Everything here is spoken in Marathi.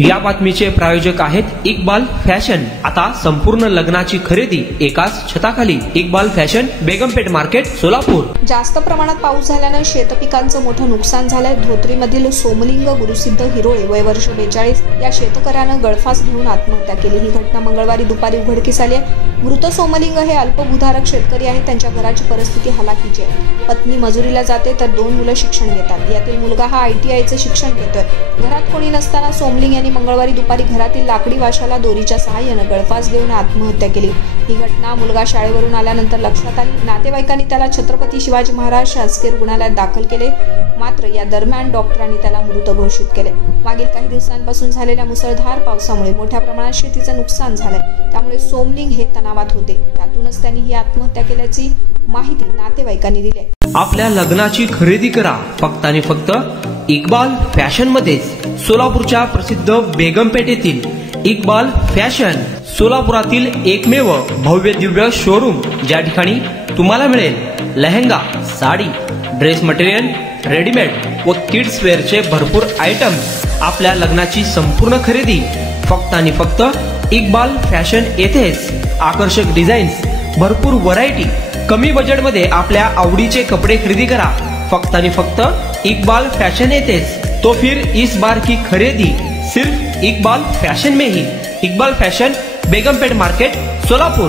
या बातमीचे प्रायोजक आहेत इक्बाल फॅशन। आता संपूर्ण लग्नाची खरेदी एकाच छताखाली। Iqbal fashion, Begumpeth market, Solapur. जास्त प्रमाणात पाऊस झाल्याने शेतपिकांचं मोठं नुकसान झालंय। धोत्रीमधील सोमलिंग गुरुसिद्ध हिरोळे वय वर्ष 42 या शेतकऱ्यानं गळफास घेऊन आत्महत्या केली। ही घटना मंगळवारी दुपारी उघडकीस आली आहे। मृत सोमलिंग हे अल्पभूधारक शेतकरी आहेत। त्यांच्या घराची परिस्थिती हलाखीची आहे। पत्नी मजुरीला जाते तर 2 मुलं शिक्षण घेतात। यातील मुलगा हा ITIचे शिक्षण घेतोय। घरात कोणी नसताना सोमलिंग यांनी मंगळवारी दुपारी घरातील लाकडी वाशाला दोरीच्या सहाय्याने गळफास घेऊन आत्महत्या केली। ही घटना मुलगा शाळेवरून आल्यानंतर लक्षात आली। नातेवाईकांनी त्याला छत्रपती शिवाजी महाराज शासकीय रुग्णालयात दाखल केले, मात्र या दरम्यान डॉक्टरांनी त्याला मृत घोषित केले। मागील काही दिवसांपासून झालेल्या मुसळधार पावसामुळे मोठ्या प्रमाणात शेतीचं नुकसान झालंय। त्यामुळे सोमलिंग हे तणावात होते। त्यातूनच त्यांनी ही आत्महत्या केल्याची माहिती नातेवाईकांनी दिली आहे। आपल्या लग्नाची खरेदी करा फक्त आणि फक्त इक्बाल फॅशन मध्ये। सोलापूरच्या प्रसिद्ध बेगमपेठ येथील इक्बाल फॅशन सोलापुरातील एकमेव भव्य दिव्य शोरूम, ज्या ठिकाणी तुम्हाला मिळेल lehenga, sari, dress material, readymade व किड्स वेअरचे भरपूर आयटम्स। आपल्या लग्नाची संपूर्ण खरेदी फक्त आणि फक्त इक्बाल फॅशन येथेच। आकर्षक डिझाईन्स, भरपूर व्हरायटी, कमी बजेटमध्ये आपल्या आवडीचे कपडे खरेदी करा फक्त आणि फक्त इक्बाल फैशन येतेच। तो फिर इस बार की खरीदी सिर्फ इक्बाल फैशन में ही। Iqbal fashion, Begumpeth market, Solapur.